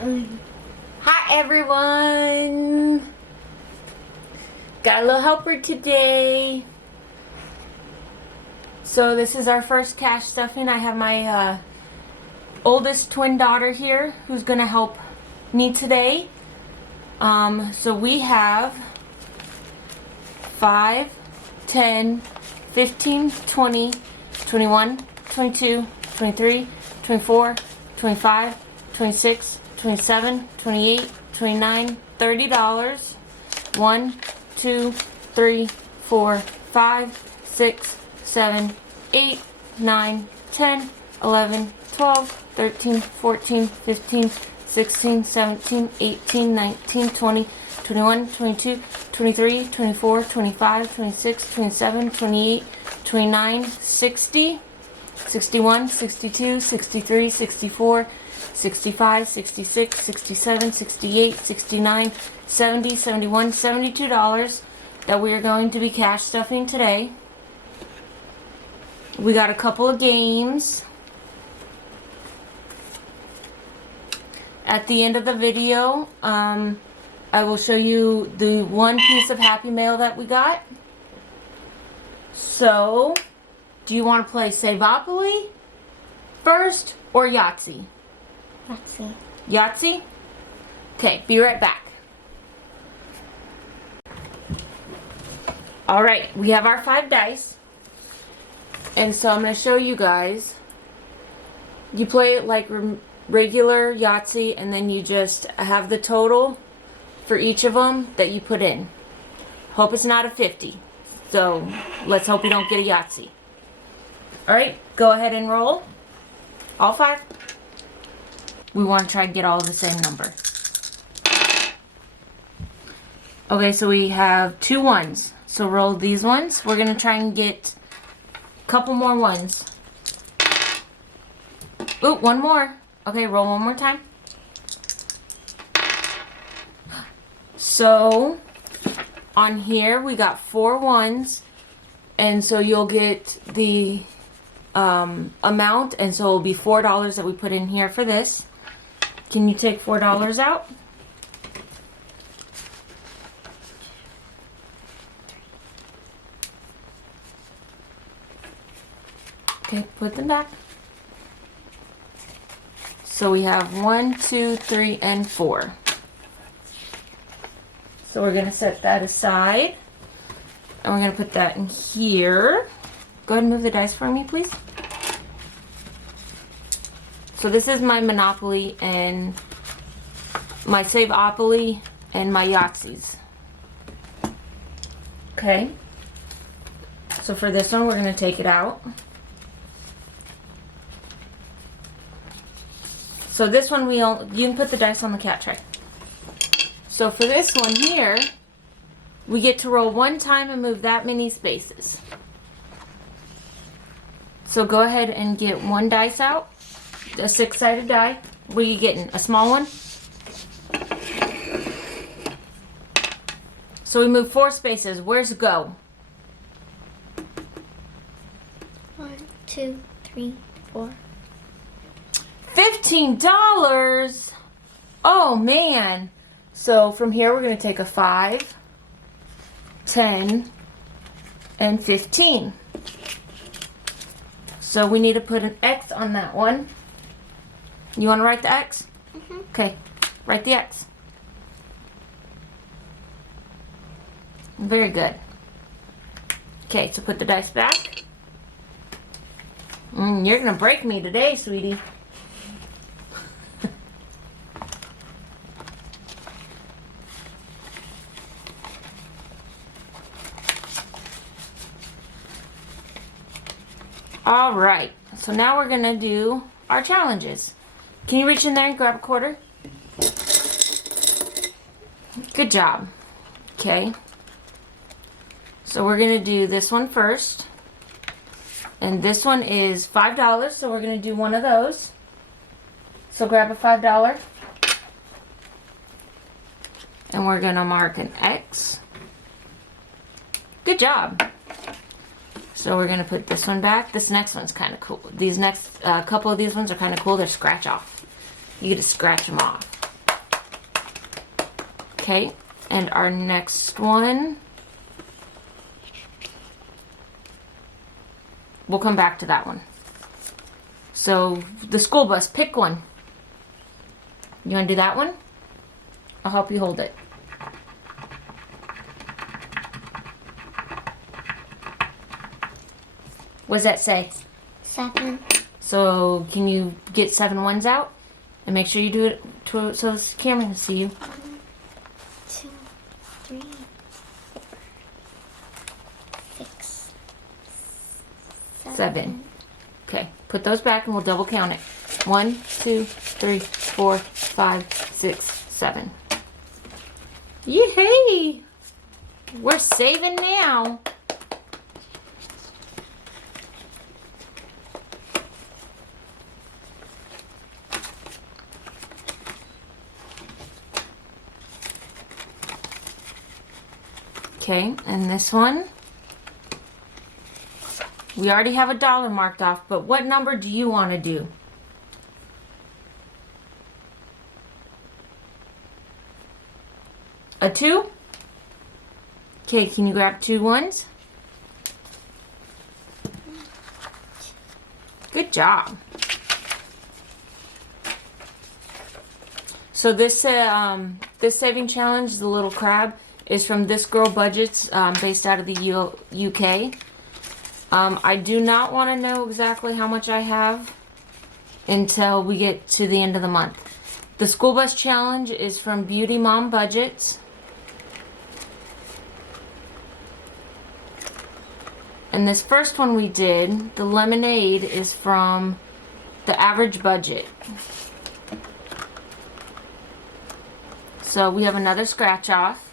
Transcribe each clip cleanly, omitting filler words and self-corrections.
Hi everyone! Got a little helper today. So this is our first cash stuffing. I have my oldest twin daughter here who's gonna help me today. So we have 5, 10, 15, 20, 21, 22, 23, 24, 25, 26, 27, 28, 29, $30. 1, 2, 3, 4, 5, 6, 7, 8, 9, 10, 11, 12, 13, 14, 15, 16, 17, 18, 19, 20, 21, 22, 23, 24, 25, 26, 27, 28, 29, 60, 61, 62, 63, 64, 65, 66, 67, 68, 69, 70, 71, $72 that we are going to be cash stuffing today. We got a couple of games. At the end of the video, I will show you the one piece of Happy Mail that we got. So, do you want to play sBudgets first or Yahtzee? Yahtzee. Yahtzee? Okay, be right back. Alright, we have our 5 dice. And so I'm going to show you guys. You play it like regular Yahtzee, and then you just have the total for each of them that you put in. Hope it's not a 50. So let's hope we don't get a Yahtzee. Alright, go ahead and roll. All 5. We want to try and get all the same number. Okay, so we have 2 ones. So roll these ones. We're going to try and get a couple more ones. Ooh, one more. Okay, roll one more time. So, on here we got 4 ones. And so you'll get the amount. And so it'll be $4 that we put in here for this. Can you take $4 out? Okay, put them back. So we have 1, 2, 3, and 4. So we're going to set that aside. And we're going to put that in here. Go ahead and move the dice for me, please. So this is my Monopoly and my sBudgets and my Yahtzees. Okay. So for this one, we're going to take it out. So this one, you can put the dice on the cat tray. So for this one here, we get to roll 1 time and move that many spaces. So go ahead and get 1 dice out. A 6-sided die. What are you getting? A small one? So we move 4 spaces. Where's go? 1, 2, 3, 4. $15! Oh man! So from here we're going to take a 5, 10, and 15. So we need to put an X on that one. You want to write the X? Mm-hmm. Okay, write the X. Very good. Okay, so put the dice back. You're going to break me today, sweetie. All right, so now we're going to do our challenges. Can you reach in there and grab a quarter? Good job. Okay. So we're going to do this one first. And this one is $5, so we're going to do one of those. So grab a $5. And we're going to mark an X. Good job. So we're going to put this one back. This next one's kind of cool. These next couple of these ones are kind of cool. They're scratch off. You get to scratch them off. Okay, and our next one, we'll come back to that one. So the school bus, pick one. You want to do that one? I'll help you hold it. What does that say? 7. So can you get 7 ones out? And make sure you do it so this camera can see you. 1, 2, 3, 4, 6, 7. Okay, put those back and we'll double count it. 1, 2, 3, 4, 5, 6, 7. Yay! We're saving now. Okay, and this one, we already have $1 marked off, but what number do you want to do? A 2? Okay, can you grab 2 ones? Good job. So this this saving challenge, the little crab, is from This Girl Budgets, based out of the UK. I do not want to know exactly how much I have until we get to the end of the month. The school bus challenge is from Beauty Mom Budgets. And this first one we did, the lemonade, is from the Average Budget. So we have another scratch off.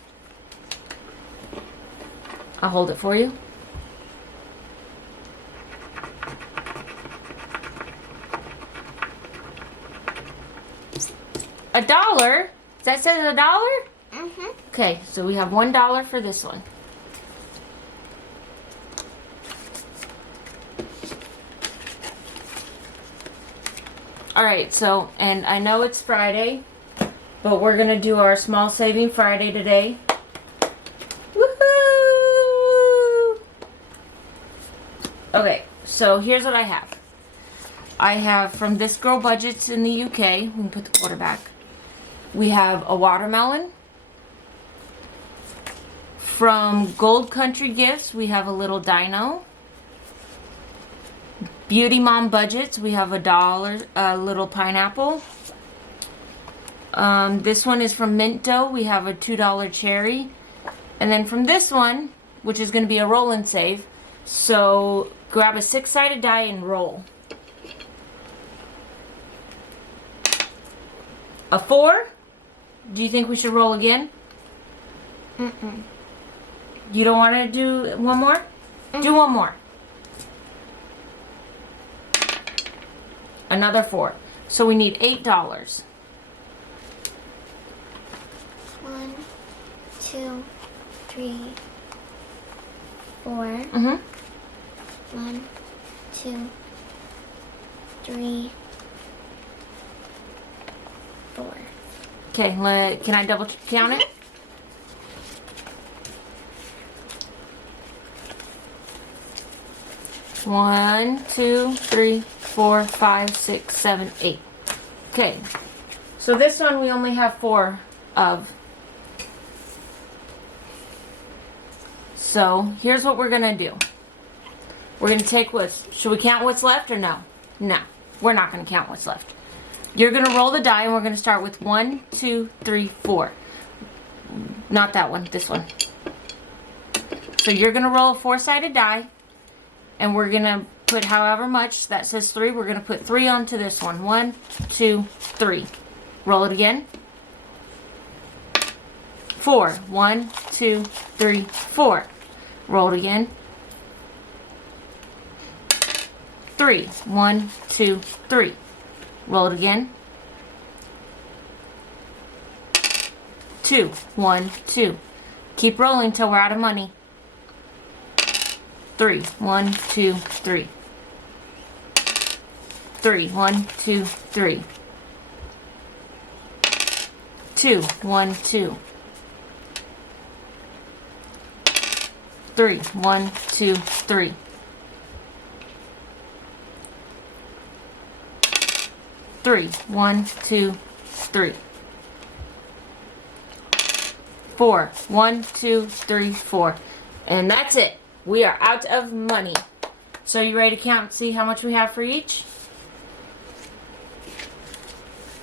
I'll hold it for you. $1? Does that say $1? Mm-hmm. Okay, so we have $1 for this one. Alright, so, and I know it's Friday, but we're going to do our Small Saving Friday today. Woohoo! Okay, so here's what I have. I have from This Girl Budgets in the UK. We can put the quarter back. We have a watermelon. From Gold Country Gifts, we have a little dino. Beauty Mom Budgets, we have $1, a little pineapple. This one is from Mint Dough. We have a $2 cherry. And then from this one, which is going to be a roll and save, so grab a 6-sided die and roll. A 4? Do you think we should roll again? Mm-mm. You don't want to do one more? Do one more. Another 4. So we need $8. 1, 2, 3, 4. Mm-hmm. 1, 2, 3, 4. Okay, can I double count it? One, 2, 3, 4, 5, 6, 7, 8. Okay, so this one we only have 4 of. So here's what we're gonna do. We're gonna take should we count what's left or no? No, we're not gonna count what's left. You're gonna roll the die and we're gonna start with 1, 2, 3, 4. Not that one, this one. So you're gonna roll a 4-sided die. And we're going to put however much, that says 3, we're going to put 3 onto this one. 1, 2, 3. Roll it again. 4. 1, 2, 3, 4. Roll it again. 3. 1, 2, 3. Roll it again. 2. 1, 2. Keep rolling till we're out of money. 3. 1, 2, 3. 3. 1, 2, 3. 2. 1, 2. 3. 1, 2, 3. 3. 1, 2, 3. 4. 1, 2, 3, 4. And that's it. We are out of money. So you ready to count and see how much we have for each?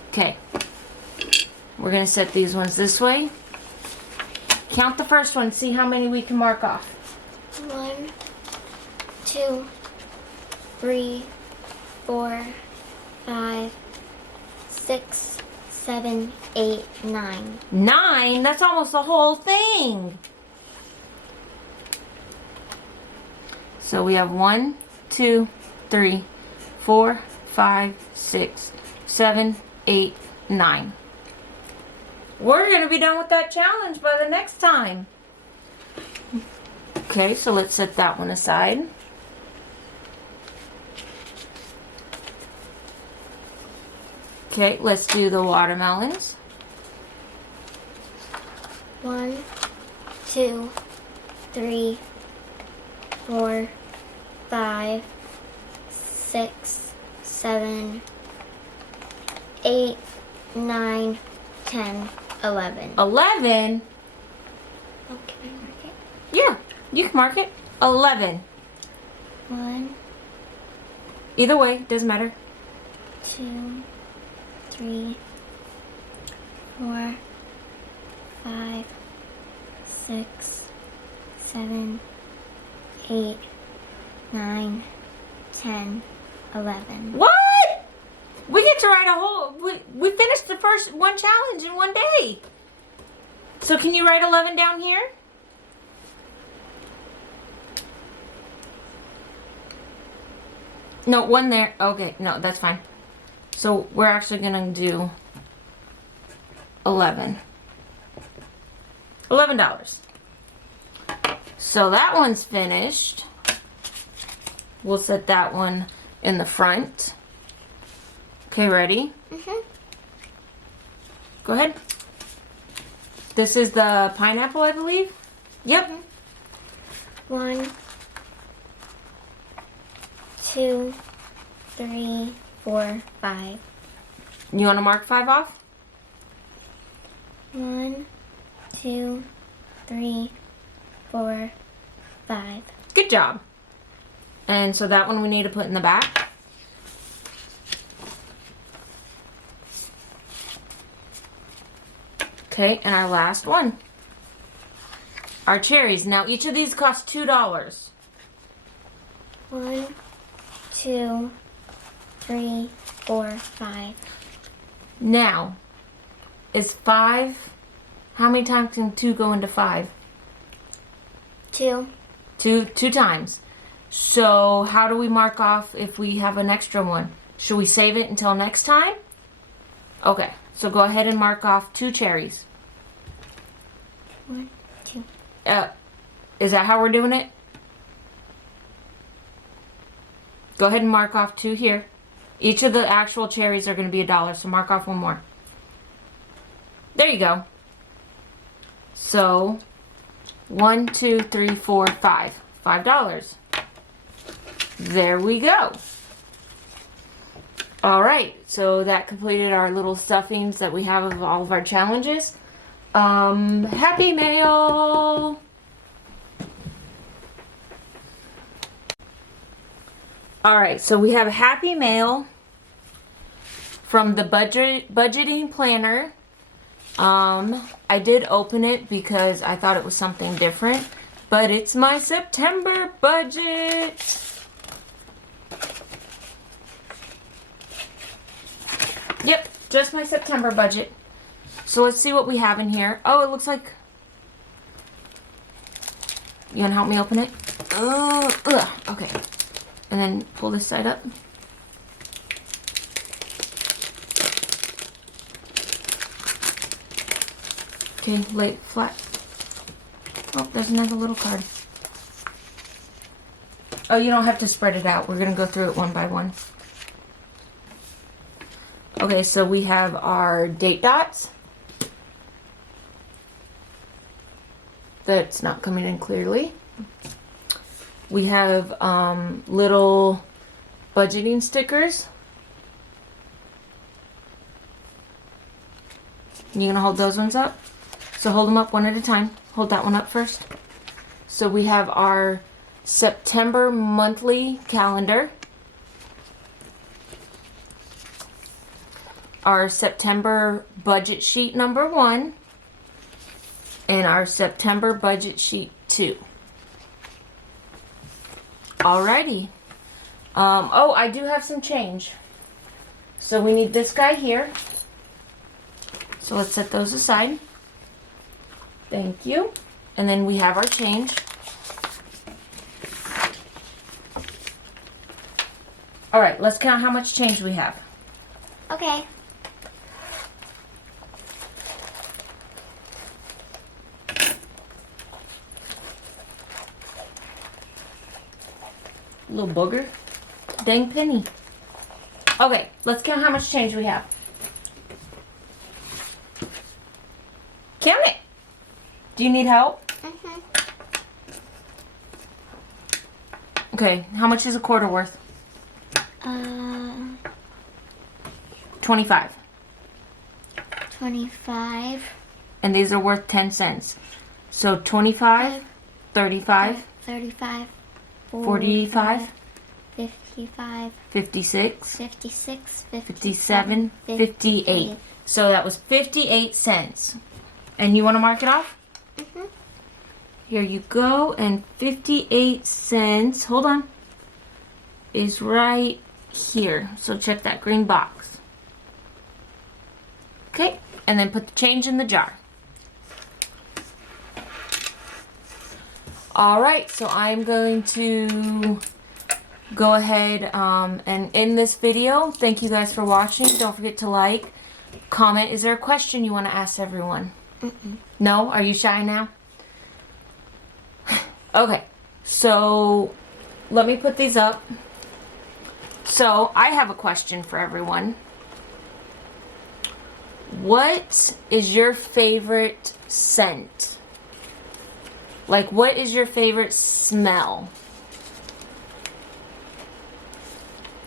Okay. We're going to set these ones this way. Count the first one. See how many we can mark off. 1, 2, 3, 4, 5, 6, 7, 8, 9. 9? That's almost the whole thing. So we have 1, 2, 3, 4, 5, 6, 7, 8, 9. We're going to be done with that challenge by the next time. Okay, so let's set that one aside. Okay, let's do the watermelons. 1, 2, 3, 4, 5, 6, 7, 8, 9, 10, 11. 11? Oh, can I mark it? Yeah, you can mark it. 11. 1, Either way, doesn't matter. 2, 3, 4, 5, 6, 7, 8, 9, 10, 11. What? We get to write a whole... We finished the first one challenge in one day. So can you write 11 down here? No, one there. Okay, no, that's fine. So we're actually going to do 11. $11. So that one's finished. We'll set that one in the front. Okay, ready? Go ahead. This is the pineapple, I believe. Yep. 1, 2, 3, 4, 5. You want to mark 5 off? 1, 2, 3, 4, 5. Good job. And so that one we need to put in the back. Okay, and our last one. Our cherries. Now each of these cost $2. 1, 2, 3, 4, 5. Now, is 5... How many times can 2 go into 5? 2. 2 times. So how do we mark off if we have an extra one? Should we save it until next time? Okay, so go ahead and mark off 2 cherries. 1, 2. Is that how we're doing it? Go ahead and mark off 2 here. Each of the actual cherries are going to be $1, so mark off 1 more. There you go. So, 1, 2, 3, 4, 5. $5. There we go. Alright, so that completed our little stuffings that we have of all of our challenges. Happy Mail! Alright, so we have a Happy Mail from the budgeting planner. I did open it because I thought it was something different, but it's my September budget. Yep, just my September budget. So let's see what we have in here. Oh, it looks like... You want to help me open it? Okay. And then pull this side up. Okay, lay it flat. Oh, there's another little card. Oh, you don't have to spread it out. We're going to go through it one by one. Okay, so we have our date dots. That's not coming in clearly. We have little budgeting stickers. You gonna hold those ones up? So hold them up one at a time. Hold that one up first. So we have our September monthly calendar, our September budget sheet number 1, and our September budget sheet 2. Alrighty. Oh, I do have some change. So we need this guy here. So let's set those aside. Thank you. And then we have our change. All right, let's count how much change we have. Okay. Little booger. Dang penny. Okay, let's count how much change we have. Count it. Do you need help? Mm-hmm. Okay, how much is a quarter worth? 25. 25. And these are worth 10 cents. So 25, 35, 35. 45, 55. 56, 56. 57, 58. So that was 58 cents. And you want to mark it off? Mm-hmm. Here you go. And 58 cents, hold on, is right here. So check that green box. Okay. And then put the change in the jar. All right. So I'm going to go ahead and end this video. Thank you guys for watching. Don't forget to like, comment. Is there a question you want to ask everyone? Mm-mm. No? Are you shy now? Okay, so let me put these up. So I have a question for everyone. What is your favorite scent? Like, what is your favorite smell?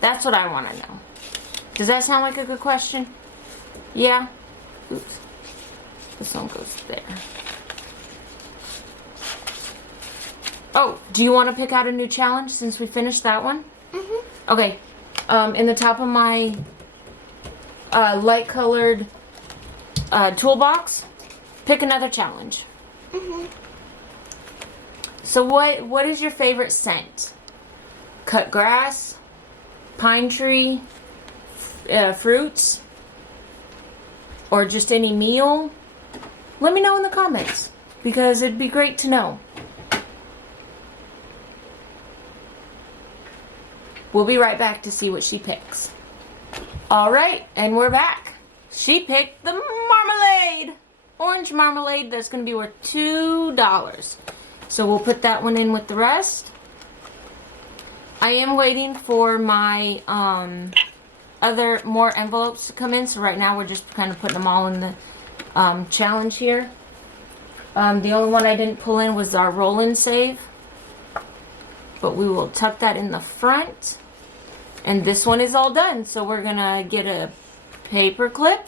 That's what I want to know. Does that sound like a good question? Yeah? Oops. This one goes there. Oh, do you want to pick out a new challenge since we finished that one? Mm-hmm. Okay. In the top of my light colored toolbox, pick another challenge. Mm-hmm. So what is your favorite scent? Cut grass, pine tree, fruits, or just any meal? Let me know in the comments because it'd be great to know. We'll be right back to see what she picks. All right, and we're back. She picked the marmalade. Orange marmalade that's going to be worth $2. So we'll put that one in with the rest. I am waiting for my more envelopes to come in. So right now we're just kind of putting them all in the challenge here. The only one I didn't pull in was our roll and save. But we will tuck that in the front. And this one is all done. So we're going to get a paper clip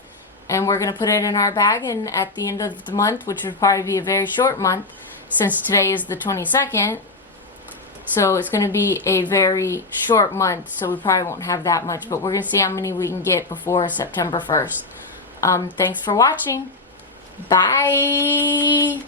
and we're going to put it in our bag. And at the end of the month, which would probably be a very short month since today is the 22nd. So it's going to be a very short month. So we probably won't have that much. But we're going to see how many we can get before September 1st. Thanks for watching. Bye.